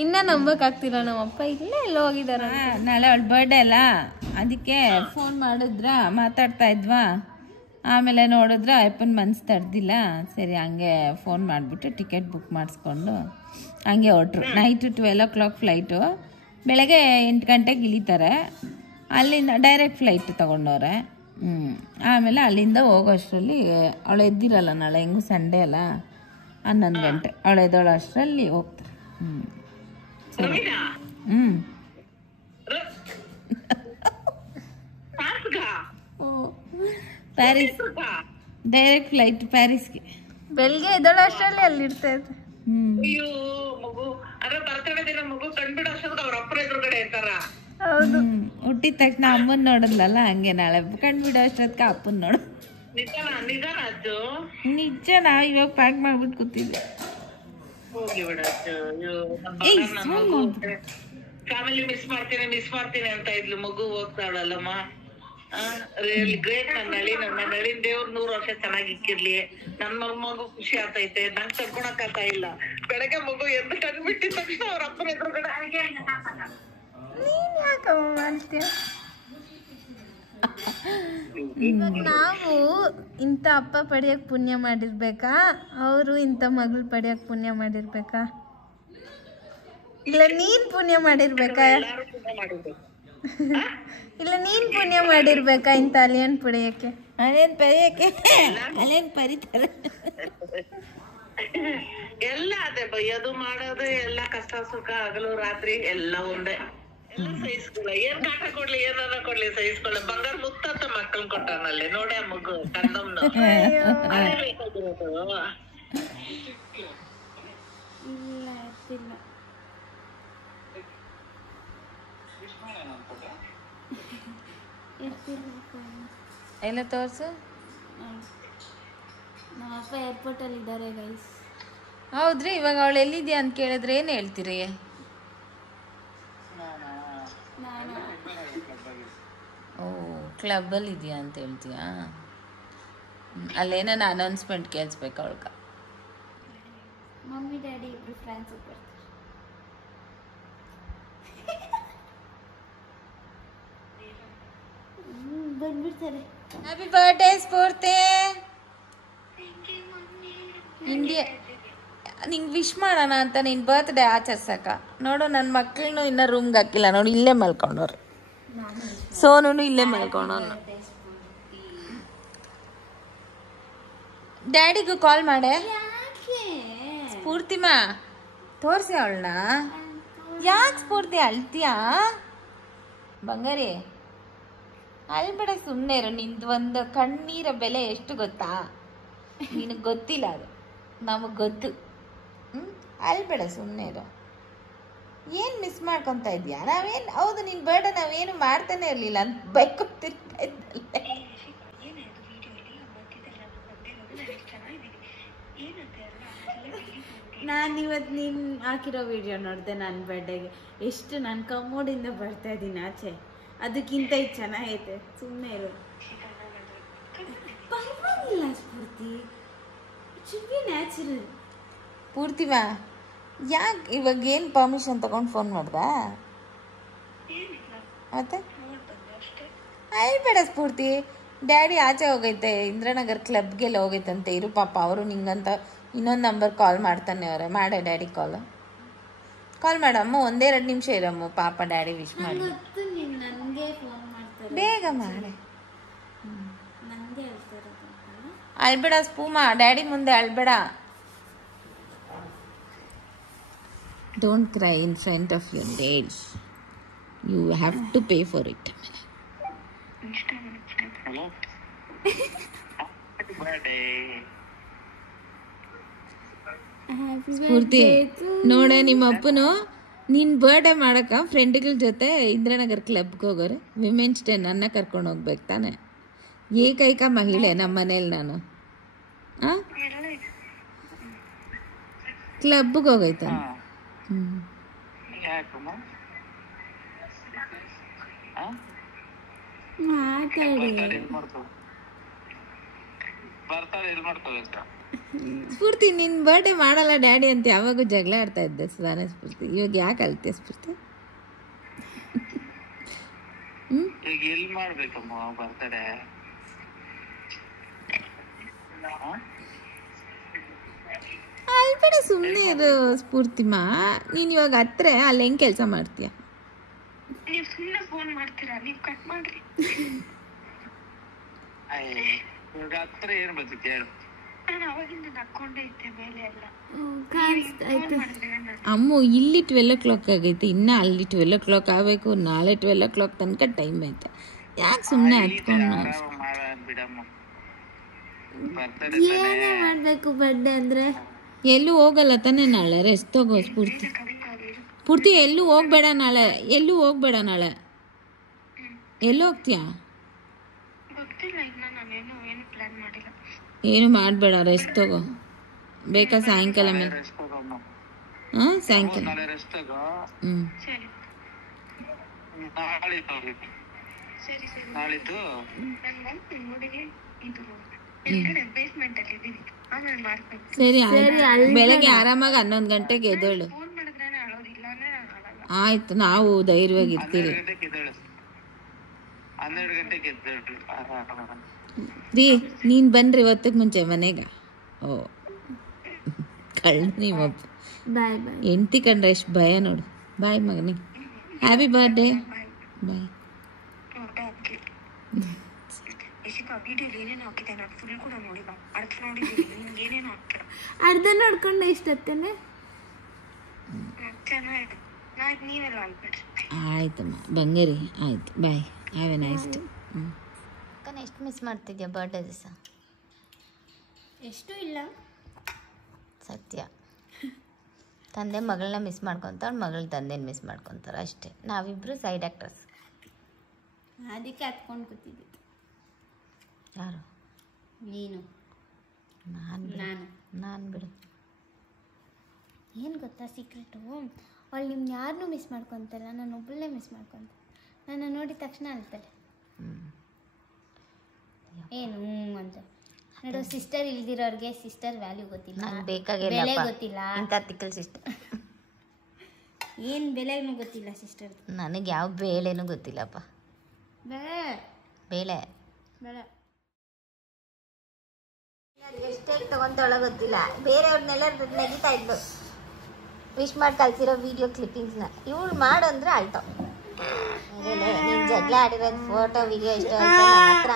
ಇನ್ನ ನಂಬಕ್ಕಾಗ್ತಿಲ್ಲ. ನಮ್ಮಪ್ಪ ಇಲ್ಲೇ ಎಲ್ಲ ಹೋಗಿದಾರ. ನಾಳೆ ಅವಳ ಬರ್ಡೇ ಅಲ್ಲ, ಅದಕ್ಕೆ ಫೋನ್ ಮಾಡಿದ್ರ ಮಾತಾಡ್ತಾ ಇದ್ವಾ. ಆಮೇಲೆ ನೋಡಿದ್ರೆ ಅಪ್ಪನ ಮನ್ಸು ತಡ್ದಿಲ್ಲ. ಸರಿ ಹಂಗೆ ಫೋನ್ ಮಾಡಿಬಿಟ್ಟು ಟಿಕೆಟ್ ಬುಕ್ ಮಾಡಿಸ್ಕೊಂಡು ಹಂಗೆ ಹೊರಟ್ರು. ನೈಟು 12 o'clock ಫ್ಲೈಟು, ಬೆಳಗ್ಗೆ 8 ಗಂಟೆಗೆ ಇಳಿತಾರೆ. ಅಲ್ಲಿಂದ ಡೈರೆಕ್ಟ್ ಫ್ಲೈಟ್ ತೊಗೊಂಡವ್ರೆ. ಆಮೇಲೆ ಅಲ್ಲಿಂದ ಹೋಗೋಷ್ಟರಲ್ಲಿ ಅವಳು ಎದ್ದಿರಲ್ಲ, ನಾಳೆ ಹೆಂಗೂ ಸಂಡೇ ಅಲ್ಲ, 11 ಗಂಟೆ ಅವಳು ಎದ್ದೋಳು ಅಷ್ಟರಲ್ಲಿ ಹೋಗ್ತಾರೆ. ಸರಿ ಪ್ಯಾರಿಸ್ ಡೈರೆಕ್ಟ್ ಫ್ಲೈಟ್ ಪ್ಯಾರಿಸ್ಗೆ. ಬೆಳಿಗ್ಗೆ ಎದ್ದೋಳು ಅಷ್ಟರಲ್ಲಿ ಅಲ್ಲಿ ಇರ್ತಾ ಇದ್ದೆ. ಹುಟ್ಟಿದ ತಕ್ಷಣ ಅಮ್ಮನ್ ನೋಡದ್ಲಲ್ಲ, ಹಂಗೆ ನಾಳೆ ಕಂಡ್ಬಿಡೋ ಅಷ್ಟೊತ್ಕ ಅಪ್ಪನ್ ನೋಡು. ನಿಜ, ನಾವ್ ಇವಾಗ ಪ್ಯಾಕ್ ಮಾಡ್ಬಿಟ್ಟು ಕೂತಿದ್ದೆ. ಫ್ಯಾಮಿಲಿ ಮಿಸ್ ಮಾಡ್ತೀನಿ ಅಂತ ಇದ್ಲು ಮಗು. ಹೋಗ್ತಾಳಲ್ಲಮ್ಮ, ರಿಯಲಿ ಗ್ರೇಟ್. ನನ್ನ ನಳಿನ್ ದೇವ್ರ 100 ವರ್ಷ ಚೆನ್ನಾಗಿ ಇಕ್ಕಿರ್ಲಿ. ನನ್ನ ಮಗು ಖುಷಿ ಆಗ್ತೈತೆ, ನಂಗೆ ತಡ್ಕೊಳಕ್ ಆಗ್ತಾ ಇಲ್ಲ. ಬೆಳಗ್ಗೆ ಮಗು ಎದ್ದು ತಂದ್ಬಿಟ್ಟಿದ ತಕ್ಷಣ ಅವ್ರ ಅಪ್ಪನ ಎದುರುಗಡೆ ಇವಾಗ ನಾವು ಇಂಥ ಅಪ್ಪ ಪಡೆಯಕ್ ಪುಣ್ಯ ಮಾಡಿರ್ಬೇಕಾ, ಅವರು ಇಂಥ ಮಗಳು ಪಡೆಯಕ್ ಪುಣ್ಯ ಮಾಡಿರ್ಬೇಕಾ, ಇಲ್ಲ ನೀನ್ ಪುಣ್ಯ ಮಾಡಿರ್ಬೇಕಾ, ಇಲ್ಲ ನೀನ್ ಪುಣ್ಯ ಮಾಡಿರ್ಬೇಕಾ ಇಂಥ ಅಲಿಯನ್ ಪಡೆಯಕ್ಕೆ? ಅಲ್ಲೇನ್ ಪರಿತಾರೆ ಎಲ್ಲ ಅದೇ ಬೈಯೋದು ಮಾಡೋದು ಎಲ್ಲ, ಕಷ್ಟ ಸುಖ ಹಗಲು ರಾತ್ರಿ ಎಲ್ಲ ಒಂದೇ. ಎಲ್ಲ ಸಹಿಸ್ಕೊಳ್ಳ, ಏನ್ ಕಾಟ ಕೊಡ್ಲಿ ಏನಾರ ಕೊಡ್ಲಿ ಸಹಿಸ್ಕೊಳ್ಳ. ಬಂಗಾರ ಮುತ್ತಂತ ಮಕ್ಕಳನ್ನ ಕೊಟ್ಟಾನಲ್ಲಿ ನೋಡಿ ಆ ಮಗು ಕಂದಮ್ನ. ಅದೇ ಬೇಕಾಗಿರೋದು. ಎಲ್ಲ ತೋರ್ಸು. ನಮ್ಮಪ್ಪ ಏರ್ಪೋರ್ಟ್ ಅಲ್ಲಿ ಇದ್ದಾರೆ ಗೈಸ್. ಹೌದ್ರಿ, ಇವಾಗ ಅವಳು ಎಲ್ಲಿದ್ಯಾ ಅಂತ ಕೇಳಿದ್ರೆ ಏನ್ ಹೇಳ್ತೀರಿ? ಓ, ಕ್ಲಬ್ಬಲ್ಲಿ ಇದೆಯಾ ಅಂತ ಹೇಳ್ತೀಯಾ? ಅಲ್ಲೇನ ಅನೌನ್ಸ್ಮೆಂಟ್ ಕೇಳಿಸ್ಬೇಕು ಅವಳ್ಗ. ಮಮ್ಮಿ ಡ್ಯಾಡಿ ಇಬ್ರು ಫ್ರೆಂಡ್ಸ್ ಬರ್ತಾರೆ. ಬಂದ್ಬಿಡ್ತಾರೆ. ಹ್ಯಾಪಿ ಬರ್ಡೇ ಸ್ಫೂರ್ತಿ. ಇಂಡಿಯಾ ನಿಂಗೆ ವಿಶ್ ಮಾಡೋಣ ಅಂತ ನಿನ್ನ ಬರ್ತ್ಡೇ ಆಚರಿಸಕ. ನೋಡು, ನನ್ನ ಮಕ್ಕಳನ್ನು ಇನ್ನೂ ರೂಮ್ಗೆ ಹಾಕಿಲ್ಲ ನೋಡಿ, ಇಲ್ಲೇ ಮಲ್ಕೊಂಡವ್ರು. ಸೋನು ಇಲ್ಲೇ ಮಲ್ಕೊಂಡವ್ನು. ಡ್ಯಾಡಿಗೂ ಕಾಲ್ ಮಾಡೆ. ಸ್ಫೂರ್ತಿಮಾ ತೋರಿಸಿ ಅವಳನ್ನ. ಯಾಕೆ ಸ್ಫೂರ್ತಿ ಅಳ್ತೀಯಾ? ಬಂಗಾರಿ ಅಳ್ಬೇಡ, ಸುಮ್ಮನೆ ಇರು. ನಿಂದು ಒಂದು ಕಣ್ಣೀರ ಬೆಲೆ ಎಷ್ಟು ಗೊತ್ತಾ? ನಿನಗೆ ಗೊತ್ತಿಲ್ಲ, ಅದು ನಮಗೆ ಗೊತ್ತು. ಅಳ್ಬೇಡ, ಸುಮ್ಮನೆ ಇರು. ಏನು ಮಿಸ್ ಮಾಡ್ಕೊತಾ ಇದೆಯಾ? ನಾವೇನು, ಹೌದು ನಿನ್ನ ಬರ್ಡೇ ನಾವೇನು ಮಾಡ್ತಾನೆ ಇರಲಿಲ್ಲ ಅಂತ ಬೈಕೊತಿರ್ತಾ ಇದ್ದಲ್ಲೇ. ನಾನು ಇವತ್ತು ನೀನು ಹಾಕಿರೋ ವಿಡಿಯೋ ನೋಡಿದೆ ನನ್ನ ಬರ್ಡೇಗೆ. ಎಷ್ಟು ನಾನು ಕಮೋಡಿಂದ ಬರ್ತಾ ಇದ್ದೀನಿ ಆಚೆ. ಅದಕ್ಕಿಂತ ಇದು ಚೆನ್ನಾಗೈತೆ, ಸುಮ್ಮನೆ ಇರು. ಪರವಾಗಿಲ್ಲ ಸ್ಫೂರ್ತಿ, ಇಟ್ ಶುಡ್ ಬಿ ನ್ಯಾಚುರಲ್. ಪೂರ್ತಿವಾ ಯಾಕೆ ಇವಾಗ ಏನು ಪರ್ಮಿಷನ್ ತಗೊಂಡು ಫೋನ್ ಮಾಡ್ದ? ಮತ್ತೆ ಅಳ್ಬೇಡ ಸ್ಫೂರ್ತಿ, ಡ್ಯಾಡಿ ಆಚೆ ಹೋಗೈತೆ, ಇಂದ್ರನಗರ್ ಕ್ಲಬ್ಗೆಲ್ಲ ಹೋಗೈತಂತೆ. ಇರು ಪಾಪ, ಅವರು ನಿಂಗಂತ ಇನ್ನೊಂದು ನಂಬರ್ ಕಾಲ್ ಮಾಡ್ತಾನೆ ಅವರೇ. ಮಾಡೇ ಡ್ಯಾಡಿ ಕಾಲ್ ಮಾಡಮ್ಮ, 1-2 ನಿಮಿಷ ಇರಮ್ಮ, ಪಾಪ ಡ್ಯಾಡಿ ವಿಶ್ ಮಾಡಿ. ನನಗೆ ಫೋನ್ ಮಾಡ್ತಾರೆ, ಬೇಗ ಮಾಡಿ. ನನಗೆ ಹೇಳ್ತಾರೆ. ಅಳ್ಬೇಡ ಸ್ಪೂಮಾ, ಡ್ಯಾಡಿ ಮುಂದೆ ಅಳ್ಬೇಡ. Don't cry in front of your daddy, you have to pay for it. Spoorthi ನೋಡೆ, ನಿಮ್ಮ ಅಪ್ಪನು ನಿನ್ನ ಬರ್ಡೇ ಮಾಡಕ್ಕ ಫ್ರೆಂಡ್ಗಳ ಜೊತೆ ಇಂದ್ರನಗರ್ ಕ್ಲಬ್ಗೆ ಹೋಗೋರೆ. ವಿಮೆನ್ಸ್ ಡೇ ನನ್ನ ಕರ್ಕೊಂಡು ಹೋಗ್ಬೇಕು ತಾನೆ? ಏಕೈಕ ಮಹಿಳೆ ನಮ್ಮ ಮನೇಲಿ ನಾನು. ಕ್ಲಬ್ಗೆ ಹೋಗೈತಾನೆ. ಸ್ಫೂರ್ತಿ ನಿನ್ನ ಬರ್ಡೇ ಮಾಡಲ್ಲ ಡ್ಯಾಡಿ ಅಂತ ಯಾವಾಗೂ ಜಗಳ ಆಡ್ತಾ ಇದ್ದೆ ಸುಧಾನೆ ಸ್ಫೂರ್ತಿ. ಇವಾಗ ಯಾಕೆ ಅಳ್ತೀಯ ಸ್ಫೂರ್ತಿ? ಅಲ್ಬೇಡ, ಸುಮ್ಮನೆ ಇರು ಸ್ಫೂರ್ತಿಮಾ. ನೀನು ಇವಾಗ ಹತ್ರ ಅಲ್ಲಿ ಹೆಂಗೆ ಕೆಲಸ ಮಾಡ್ತೀಯ? ನೀವು ಸುಮ್ಮನೆ ಫೋನ್ ಮಾಡ್ತೀರಾ, ನೀವು ಕಟ್ ಮಾಡ್ರಿ. ಹತ್ರ ಏನ್ ಬರ್ತೈತಿ ಹೇಳು? ನಾನು ಅವಾಗಿಂದ ನಕ್ಕೊಂಡೇ ಇದ್ದೆ ಮೇಲೆ ಎಲ್ಲ. ಅಮ್ಮು ಇಲ್ಲಿ 12 o'clock ಆಗೈತೆ, ಇನ್ನ ಅಲ್ಲಿ 12 o'clock ಆಗಬೇಕು. ನಾಳೆ 12 o'clock ತನಕ ಟೈಮ್ ಐತೆ. ಯಾಕೆ ಸುಮ್ಮನೆ ಹತ್ಕೊಂಡು ಏನೇ ಮಾಡಬೇಕು ಬರ್ಡೇ ಅಂದರೆ? ಎಲ್ಲೂ ಹೋಗಲ್ಲ ತಾನೆ ನಾಳೆ, ರೆಸ್ಟ್ ತಗೋ ಸ್ಫೂರ್ತಿ. ಪೂರ್ತಿ ಎಲ್ಲೂ ಹೋಗ್ಬೇಡ ನಾಳೆ, ಎಲ್ಲೂ ಹೋಗ್ಬೇಡ ನಾಳೆ. ಎಲ್ಲೂ ಹೋಗ್ತೀಯಾ? ಏನು ಮಾಡಬೇಡ, ರೆಸ್ಟ್ ತಗೋ. ಬೇಕಾ ಸಾಯಂಕಾಲ ಮೇಲೆ? ಹಾಂ ಸಾಯಂಕಾಲ. ಸರಿ ಬೆಳಗ್ಗೆ ಆರಾಮಾಗಿ 11 ಗಂಟೆಗೆ ಎದ್ದೇಳು. ಆಯ್ತು, ನಾವು ಧೈರ್ಯವಾಗಿರ್ತೀರಿ. ರೀ ನೀನು ಬನ್ರಿ ಹೊತ್ತಿಗೆ ಮುಂಚೆ ಮನೆಗೆ. ಓ ಕಳ್ಳ ನಿಮ್ಮಪ್ಪ. ಬಾಯ್ ಬಾಯ್. ಹೆಂಡ್ತಿ ಕಂಡ್ರೆ ಎಷ್ಟು ಭಯ ನೋಡು. ಬಾಯ್ ಮಗನಿಗೆ, ಹ್ಯಾಪಿ ಬರ್ಡೇ. ಬಾಯ್. ಅರ್ಧ ನೋಡ್ಕೊಂಡೆ ಇಷ್ಟತ್ತೇನೆ. ಆಯ್ತಮ್ಮ ಬಂಗಾರಿ, ಆಯ್ತು bye. Have a nice day. ಅಕ್ಕನ ಎಷ್ಟು ಮಿಸ್ ಮಾಡ್ತಿದ್ಯಾ ಬರ್ಡೇ ದಿವಸ? ಎಷ್ಟು ಇಲ್ಲ, ಸತ್ಯ. ತಂದೆ ಮಗಳನ್ನ ಮಿಸ್ ಮಾಡ್ಕೊತಾಳೆ, ಮಗಳು ತಂದೆನ ಮಿಸ್ ಮಾಡ್ಕೊತಾರೆ ಅಷ್ಟೇ. ನಾವಿಬ್ಬರು ಸೈಡ್ ಆ್ಯಕ್ಟರ್ಸ್. ಅದಕ್ಕೆ ಹತ್ಕೊಂಡು ಕೂತಿದ್ದೆ. ಯಾರು? ನೀನು. ನಾನು ಬಿಡು. ಏನು ಗೊತ್ತಾ ಸೀಕ್ರೆಟು? ಅವಳು ನಿಮ್ನ ಯಾರನ್ನೂ ಮಿಸ್ ಮಾಡ್ಕೊತಲ್ಲ, ನಾನು ಒಬ್ಬಳನ್ನೇ ಮಿಸ್ ಮಾಡ್ಕೊತ. ನನ್ನ ನೋಡಿದ ತಕ್ಷಣ ಅಳ್ತಾಳೆ. ಏನು ಅಂತ ನೋಡು, ಸಿಸ್ಟರ್ ಇಲ್ದಿರೋರಿಗೆ ಸಿಸ್ಟರ್ ವ್ಯಾಲ್ಯೂ ಗೊತ್ತಿಲ್ಲ, ಬೆಲೆ ಗೊತ್ತಿಲ್ಲ. ಇಂಥ ತಿಕ್ಕಲ್ ಸಿಸ್ಟರ್ ಏನು ಬೆಲೆನೂ ಗೊತ್ತಿಲ್ಲ ಸಿಸ್ಟರ್. ನನಗೆ ಯಾವ ಬೇಳೆನೂ ಗೊತ್ತಿಲ್ಲಪ್ಪ. ಬೇಳೆ ಎಷ್ಟೇ ತಗೊಂತೊಳಗೆ ಗೊತ್ತಿಲ್ಲ. ಬೇರೆಯವ್ರನ್ನೆಲ್ಲ ನೆಗಿತಾ ಇದ್ಲು ವಿಶ್ ಮಾಡಿ ಕಳ್ಸಿರೋ ವಿಡಿಯೋ ಕ್ಲಿಪ್ಪಿಂಗ್ಸ್ನ. ಇವಳು ಮಾಡು ಅಂದರೆ ಆಯ್ತಾವ. ನೀನು ಜಗಳ ಆಡಿರೋದು ಫೋಟೋ ವಿಡಿಯೋ ಎಷ್ಟು ಆಯ್ತು ನನ್ನ ಹತ್ರ.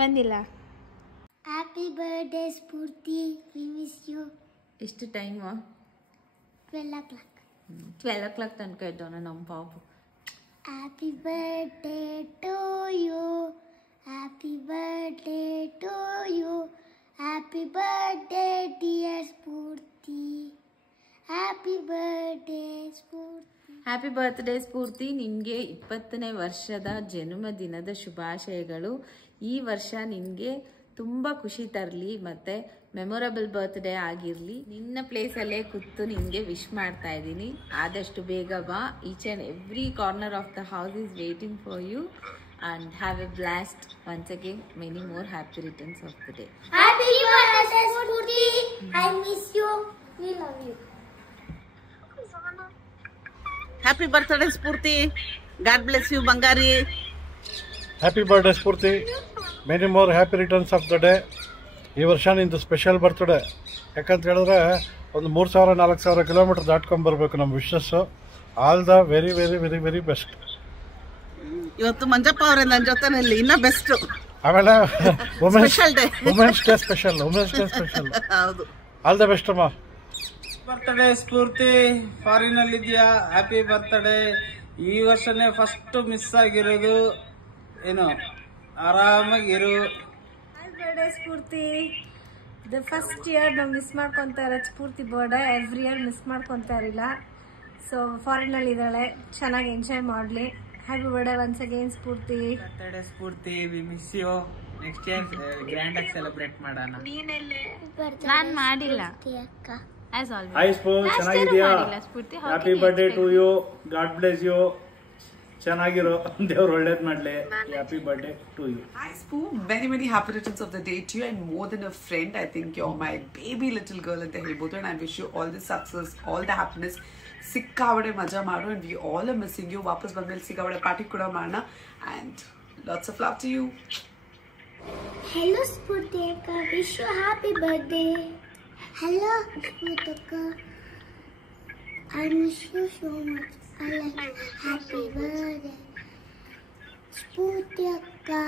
ಬಂದಿಲ್ಲ. Happy birthday Spoorthi, we miss you. ಎಷ್ಟು ಟೈಮು? 12 o'clock. 12 o'clock ತನಕ ಇದ್ದವನ ನಮ್ಮ ಪಾಪು. Happy birthday to you, happy birthday to you, happy birthday dear Spoorthi, happy birthday Spoorthi. Happy birthday Spoorthi, ನಿನಗೆ 20ನೇ ವರ್ಷದ ಜನ್ಮದಿನದ ಶುಭಾಶಯಗಳು. ಈ ವರ್ಷ ನಿನಗೆ ತುಂಬ ಖುಷಿ ತರಲಿ ಮತ್ತು ಮೆಮೊರಬಲ್ ಬರ್ತ್ಡೇ ಆಗಿರಲಿ. ನಿನ್ನ ಪ್ಲೇಸಲ್ಲೇ ಕೂತು ನಿನಗೆ ವಿಶ್ ಮಾಡ್ತಾ ಇದ್ದೀನಿ. ಆದಷ್ಟು ಬೇಗ ಬಾ. Each and every corner of the house is waiting for you and have a blast. Once again, many more happy returns of the day. Happy birthday, Spurti. I miss you. We love you. Happy birthday Spoorthi. God bless you ಬಂಗಾರಿ. Happy birthday Spoorthi. Many more happy returns of the day. ಈ ವರ್ಷ ನಿಂದು special birthday. ಯಾಕಂತ ಹೇಳಿದ್ರೆ ಒಂದು 3000-4000 kilometre ದಾಟ್ಕೊಂಡ್ಬರ್ಬೇಕು ನಮ್ಮ wishes. All the very very very very best. ಇವತ್ತು ಮಂಜಪ್ಪ ಅವರೇ ನನ್ನ ಜೊತೆನಲ್ಲಿ ಇನ್ನ ಬೆಸ್ಟ್. ಆಮೇಲೆ ವುಮೆನ್ಸ್ ಡೇ ಸ್ಪೆಷಲ್. ಹೌದು. ಆಲ್ ದ ಬೆಸ್ಟ್ ಅಮ್ಮ. ಬರ್ತ್ಡೇ ಸ್ಫೂರ್ತಿ, ಫಾರಿನ್ ಅಲ್ಲಿ ಇದೆಯಾ? Happy birthday. ಈ ವರ್ಷನೇ ಫಸ್ಟ್ ಮಿಸ್ ಆಗಿರೋದು. ಏನು ಆರಾಮಾಗಿರು. Birthday Spoorthi. The first year ನಾವು ಮಿಸ್ ಮಾಡ್ಕೊತಾ ಇರೋದು Spoorthi birthday. Every year miss ಮಾಡ್ಕೊತಾ ಇರಲಿಲ್ಲ. ಸೊ ಫಾರಿನಲ್ಲಿ ಇದ್ದಾಳೆ, ಚೆನ್ನಾಗಿ ಎಂಜಾಯ್ ಮಾಡಲಿ. Happy birthday once again Spoorthi. Birthday Spoorthi, we miss you. Next year grand ಆಗಿ ಸೆಲೆಬ್ರೇಟ್ ಮಾಡೋಣ. ನಾನು ಮಾಡಿಲ್ಲ. ಹಾಯ್ ಸ್ಪೂ, ಚೆನ್ನಾಗಿದ್ಯಾ? Happy birthday to you. God bless you. ಚೆನ್ನಾಗಿರೋ, ದೇವ್ರು ಒಳ್ಳೇದ್ ಮಾಡ್ಲಿ. Happy birthday to you. Hi Spoo, many happy returns of the day to you, and more than a friend, I think you're my baby little girl at the Helboto, and I wish you all the success, all the happiness. Sikkavade maja maadu, and we all are missing you. Vapas bandmel sikkavade party kuda marna, and lots of love to you. Hello Spurti Akka, wish you happy birthday. Hello Spurti Akka, I miss you so much. I like happy birthday Spurti Akka,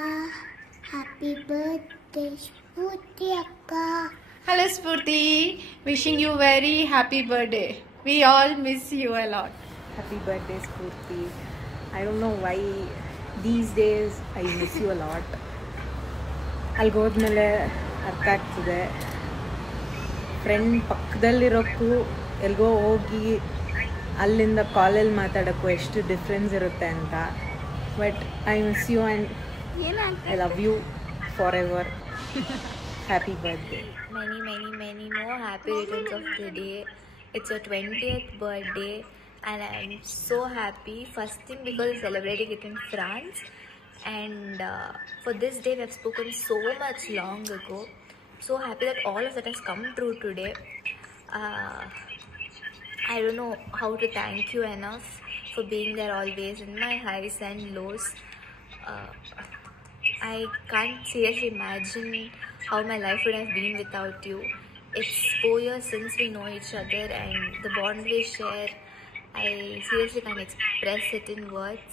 happy birthday Spurti Akka. Hello Spurti, wishing you very happy birthday. We all miss you a lot. Happy birthday Spurti. I don't know why these days I miss you a lot. ಅಲ್ಲಿಗೆ ಹೋದ್ಮೇಲೆ ಅರ್ಥ ಆಗ್ತದೆ. Friend ಪಕ್ಕದಲ್ಲಿರೋಕ್ಕೂ ಎಲ್ಗೋ ಹೋಗಿ ಅಲ್ಲಿಂದ ಕಾಲಲ್ಲಿ ಮಾತಾಡೋಕ್ಕೂ ಎಷ್ಟು difference ಇರುತ್ತೆ ಅಂತ. But I miss you and I love you forever. Happy birthday. Many more happy returns of the day. It's your 20th birthday and I'm so happy. First thing because we're celebrating it in France, and for this day we have spoken so much long ago. So happy that all of that has come true today. I don't know how to thank you enough for being there always in my highs and lows. I can't seriously imagine how my life would have been without you. It's 4 years since we know each other, and the bond we share, I seriously can't express it in words.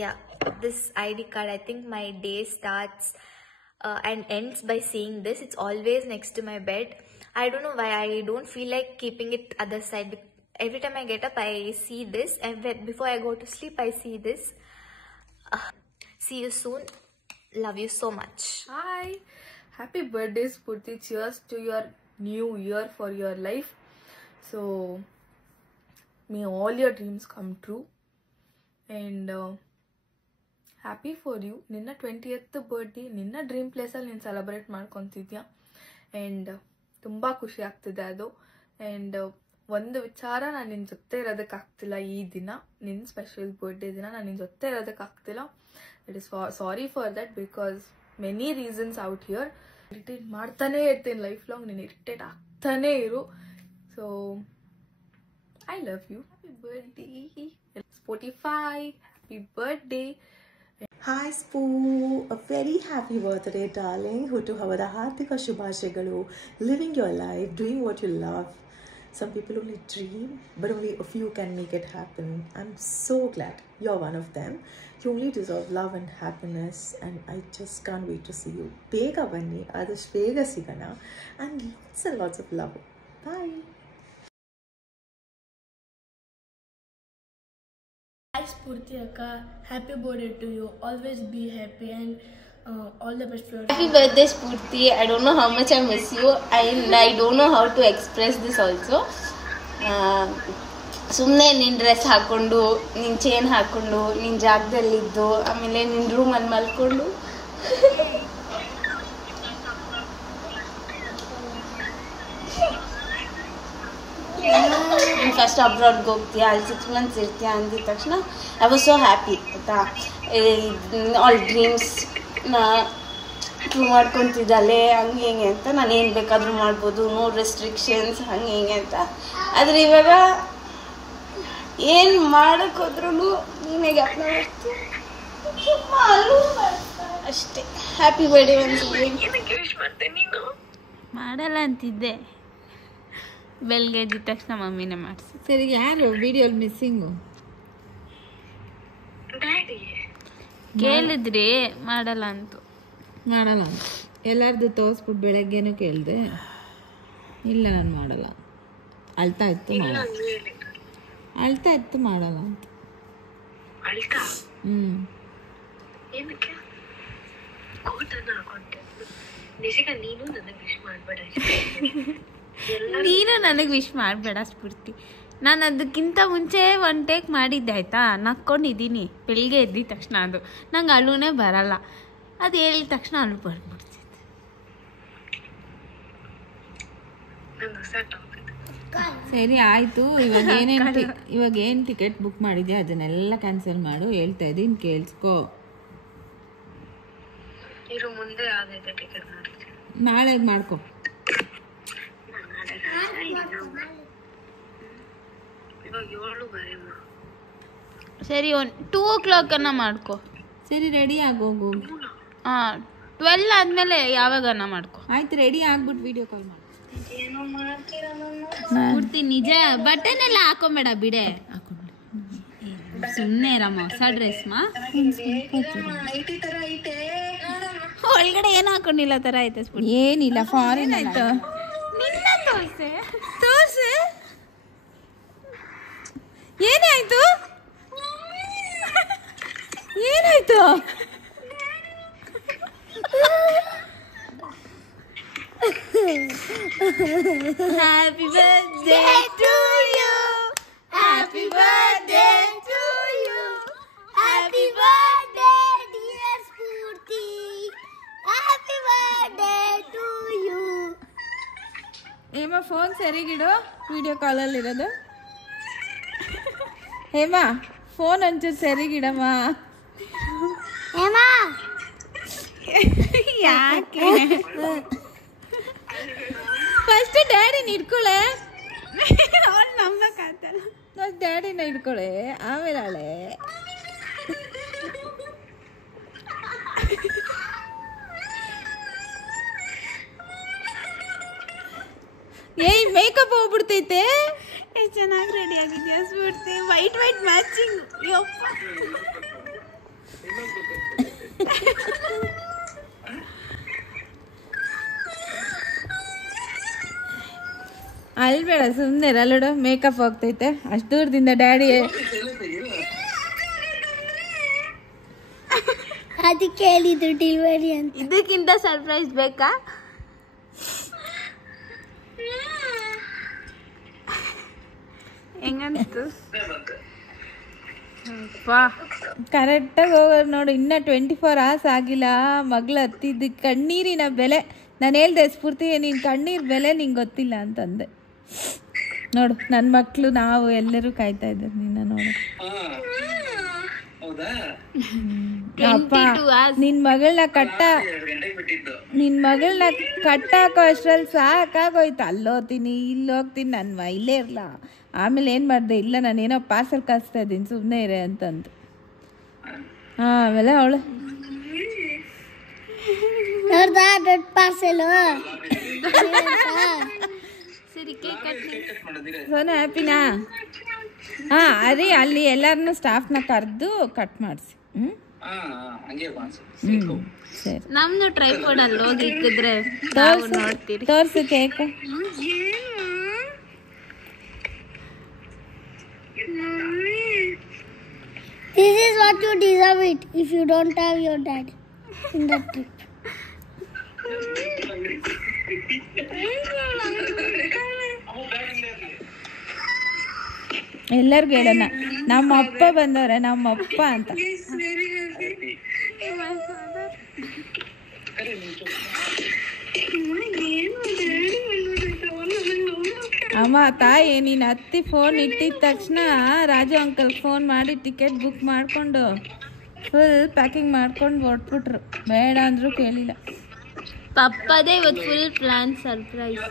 Yeah, this ID card, I think my day starts and ends by seeing this. It's always next to my bed. I don't know why I don't feel like keeping it other side. Every time I get up, I see this, and before I go to sleep, I see this. See you soon. Love you so much. Hi, happy birthday Spurti. Cheers to your new year for your life. So may all your dreams come true, and happy for you. Ninna 20th birthday ninna dream place alli nin celebrate ಮಾಡ್ಕೊಂತಿದ್ಯಾ, and ತುಂಬಾ ಖುಷಿ ಆಗ್ತಿದೆ ಅದು. and ಒಂದು ವಿಚಾರ, ನಾನು ನಿನ್ನ ಜೊತೆ ಇರೋದಕ್ಕಾಗ್ತಿಲ್ಲ ಈ ದಿನ, ನಿನ್ನ ಸ್ಪೆಷಲ್ ಬರ್ಡೇ ದಿನ ನಾನು ನಿನ್ನ ಜೊತೆ ಇರೋದಕ್ಕಾಗ್ತಿಲ್ಲ. It is sorry for that, because many reasons out here. Irritate ಮಾಡ್ತಾನೇ ಇರ್ತೀನಿ ಲೈಫ್ ಲಾಂಗ್, ನೀನು ಇರಿಟೇಟ್ ಆಗ್ತಾನೇ ಇರು. So I love you. Happy birthday Spotify, happy birthday. Hi Spoo, a very happy birthday darling. Hutu havada hartika shubhashayagalu. Living your life, doing what you love. Some people only dream, but only a few can make it happen. I'm so glad you're one of them. You only deserve love and happiness, and I just can't wait to see you. Bega banni, adash bega sigana, and lots of love. Bye. Hi Spurti Akka, happy birthday to you. Always be happy and all the best for your Happy birthday Spurti. I don't know how much I miss you, and I don't know how to express this also. ಸುಮ್ಮನೆ ನಿನ್ನ dress ಹಾಕ್ಕೊಂಡು ನಿನ್ನ change ಹಾಕ್ಕೊಂಡು ನಿನ್ನ ಜಾಗದಲ್ಲಿದ್ದು ಆಮೇಲೆ ನಿನ್ನ ರೂಮಲ್ಲಿ ಮಲ್ಕೊಂಡು ಫಸ್ಟ್ ಅಬ್ರಾಡ್ಗೆ ಹೋಗ್ತೀಯ, ಅಲ್ಲಿ 6 months ಇರ್ತೀಯ ಅಂದಿದ ತಕ್ಷಣ ಐ ವಾಸ್ ಸೋ ಹ್ಯಾಪಿ ಆಯಿತಾ. ಆಲ್ ಡ್ರೀಮ್ಸ್ನ ಟ್ರೂ ಮಾಡ್ಕೊತಿದ್ದಲ್ಲೇ ಹಂಗೆ ಹಿಂಗೆ ಅಂತ, ನಾನು ಏನು ಬೇಕಾದರೂ ಮಾಡ್ಬೋದು, ನೋ ರೆಸ್ಟ್ರಿಕ್ಷನ್ಸ್ ಹಂಗೆ ಹಿಂಗೆ ಅಂತ. ಆದರೆ ಇವಾಗ ಏನು ಮಾಡೋಕ್ಕೋದ್ರೂ ನೀನೇ ಜ್ಞಾಪನ ಮಾಡ್ತೀಯ ಅಷ್ಟೇ. ಹ್ಯಾಪಿ ಬರ್ಡೇ ನೀನು ಮಾಡಲ್ಲ ಅಂತಿದ್ದೆ, ಬೆಳಗ್ಗೆ ಎದ್ದ ತಕ್ಷಣ ಮಮ್ಮಿನೇ ಮಾಡಿಸಿ. ಸರಿ, ಯಾರು ವಿಡಿಯೋಲಿ ಮಿಸ್ಸಿಂಗು? ಕೇಳಿದ್ರಿ ಮಾಡಲ್ಲ ಅಂತ. ಮಾಡಲ್ಲ ಅಂತ ಎಲ್ಲರದು ತೋರಿಸ್ಬಿಟ್ಟು ಬೆಳಗ್ಗೆನೂ ಕೇಳಿದೆ, ಇಲ್ಲ ನಾನು ಮಾಡಲ್ಲ, ಅಳ್ತಾ ಇತ್ತು ಮಾಡಲ್ಲ, ಅಳ್ತಾ ಇತ್ತು ಮಾಡಲ್ಲ ಅಂತ. ನೀನು ನನಗೆ ವಿಶ್ ಮಾಡಬೇಡ ಸ್ಫೂರ್ತಿ. ನಾನು ಅದಕ್ಕಿಂತ ಮುಂಚೆ 1 ಟೇಕ್ ಮಾಡಿದ್ದೆ ಆಯಿತಾ, ನಕ್ಕೊಂಡಿದ್ದೀನಿ ಬೆಳಿಗ್ಗೆ ಎದ್ದಿದ ತಕ್ಷಣ. ಅದು ನಂಗೆ ಅಳುನೇ ಬರಲ್ಲ, ಅದು ಹೇಳಿದ ತಕ್ಷಣ ಅಳು ಬಂದ್ಬಿಡ್ತಿದ್ದೆ. ಸರಿ ಆಯಿತು, ಇವಾಗ ಏನು ಟಿಕೆಟ್ ಬುಕ್ ಮಾಡಿದ್ಯಾ ಅದನ್ನೆಲ್ಲ ಕ್ಯಾನ್ಸಲ್ ಮಾಡು, ಹೇಳ್ತಾ ಇದ್ದೀನಿ ಕೇಳಿಸ್ಕೊ. ನಾಳೆಗೆ ಮಾಡ್ಕೊ. ಸರಿ 2 o'clock ಮಾಡ್ಕೊ. ಸರಿ ರೆಡಿ ಆಗೋಗು. 12 ಆದಮೇಲೆ ಯಾವಾಗನ ಮಾಡ್ಕೊ. ಆಯ್ತು, ರೆಡಿ ಆಗ್ಬಿಟ್ಟು ವಿಡಿಯೋ ಕಾಲ್ ಮಾಡು. ಪೂರ್ತಿ ನಿಜ ಬಟ್ಟೆನೆಲ್ಲ ಹಾಕೊಂಬೇಡ ಬಿಡೆ, ಸುಮ್ಮನೆ ಇರಮ್ಮ. ಹೊಸ ಡ್ರೆಸ್ ಒಳಗಡೆ ಏನು ಹಾಕೊಂಡಿಲ್ಲ ಥರ ಐತೆ. ಏನಿಲ್ಲ, ಫಾರಿನ್ ಆಯ್ತು. ತೋರ್ಸೆ ಏನಾಯ್ತು? ಏನಾಯ್ತು? Happy birthday to you. Happy birthday to you. Happy birthday dear Spurti. Happy birthday to you. Hema phone ಸರಿಗಿಡು, ವಿಡಿಯೋ ಕಾಲಲ್ಲಿರೋದು. ಹೇಮಾ ಫೋನ್ ಒಂಚೂರು ಸರಿಗಿಡಮ್ಮ. ಹೇಮಾ ಯಾಕೆ ಫಸ್ಟ್ ಡ್ಯಾಡಿನ ಇಟ್ಕೊಳೆ, ಅವ್ಳು ನಂಬಕ್ಕಾಗ್ತಲ್ಲ. ಡ್ಯಾಡಿನ ಇಟ್ಕೊಳೆ, ಆಮೇಲೆ ಹಳೆ ಏಯ್ ಮೇಕಪ್ ಹೋಗ್ಬಿಡ್ತೈತೆ. ಎಷ್ಟು ಚೆನ್ನಾಗಿ ರೆಡಿ ಆಗಿದ್ಯಾ ಸ್ಫೂರ್ತಿ, ವೈಟ್ ಮ್ಯಾಚಿಂಗ್. ಯಪ್ಪ ಅಲ್ಬೇಡ, ಸುಮ್ಮನೆ ಅಲ್ಲೋಡು, ಮೇಕಪ್ ಹೋಗ್ತೈತೆ. ಅಷ್ಟು ದೂರದಿಂದ ಡ್ಯಾಡಿ ಅದಕ್ಕೆ ಹೇಳಿದ್ರು ಡೆಲಿವರಿ ಅಂತ. ಇದಕ್ಕಿಂತ ಸರ್ಪ್ರೈಸ್ ಬೇಕಾ? ಹೆಂಗನ್ನಿಸ್ತು? ಕರೆಕ್ಟಾಗಿ ಹೋಗೋದು ನೋಡು. ಇನ್ನು 24 hours ಆಗಿಲ್ಲ. ಮಗಳು ಹತ್ತಿದ್ದು ಕಣ್ಣೀರಿನ ಬೆಲೆ. ನಾನು ಹೇಳ್ದೆ ಸ್ಫೂರ್ತಿ, ನೀನು ಕಣ್ಣೀರು ಬೆಲೆ ನಿಂಗೆ ಗೊತ್ತಿಲ್ಲ ಅಂತಂದೆ. ನೋಡು, ನನ್ನ ಮಕ್ಕಳು ನಾವು ಎಲ್ಲರೂ ಕಾಯ್ತಾ ಇದ್ದಾರೆ ನಿನ್ನ ನೋಡು. ಅಪ್ಪ, ನಿನ್ನ ಮಗಳನ್ನ ಕಟ್ಟಾಕೋ ಅಷ್ಟ್ರಲ್ಲಿ ಸಾಕಾಗೋಯ್ತು. ಅಲ್ಲೋಗ್ತೀನಿ ಇಲ್ಲೋಗ್ತೀನಿ, ನನ್ನ ಇಲ್ಲೇ ಇರಲ್ಲ. ಆಮೇಲೆ ಏನು ಮಾಡಿದೆ, ಇಲ್ಲ ನಾನೇನೋ ಪಾರ್ಸಲ್ ಕಳಿಸ್ತಾ ಇದ್ದೀನಿ ಸುಮ್ಮನೆ ಇರೇ ಅಂತಂದು. ಆಮೇಲೆ ಅವಳು ಪಾರ್ಸಲ್ ಸರಿ ಕೇಕ್ ಸೋನಾ ಹ್ಯಾಪಿನಾ? ಅದೇ ಅಲ್ಲಿ ಎಲ್ಲರನ್ನೂ ಸ್ಟಾಫ್ನ ಕರೆದು ಕಟ್ ಮಾಡಿಸಿ. ಸರಿ, ನಮ್ದು ಟ್ರೈಪೋಡ್ ಅಲ್ಲಿ ಹೋಗಿ ಇಕ್ಕಿದ್ರೆ ನೋಡ್ತೀರಿ. ತೋರಿಸು cake. This is what you deserve it if you don't have your dad in that trip. ಎಲ್ಲರಿಗೂ ಹೇಳೋಣ ನಮ್ಮ ಅಪ್ಪ ಬಂದವ್ರೆ, ನಮ್ಮ ಅಪ್ಪ ಅಂತ. ಅಮ್ಮ ತಾಯಿ ನೀನು ಹತ್ತಿ ಫೋನ್ ಇಟ್ಟಿದ ತಕ್ಷಣ ರಾಜು ಅಂಕಲ್ ಫೋನ್ ಮಾಡಿ ಟಿಕೆಟ್ ಬುಕ್ ಮಾಡಿಕೊಂಡು ಫುಲ್ ಪ್ಯಾಕಿಂಗ್ ಮಾಡ್ಕೊಂಡು ಹೊರಟ್ಬಿಟ್ರು. ಬೇಡ ಅಂದರೂ ಕೇಳಿಲ್ಲ. ಪಪ್ಪದೇ ಇವತ್ತು ಫುಲ್ ಪ್ಲಾನ್ ಸರ್ಪ್ರೈಸ್.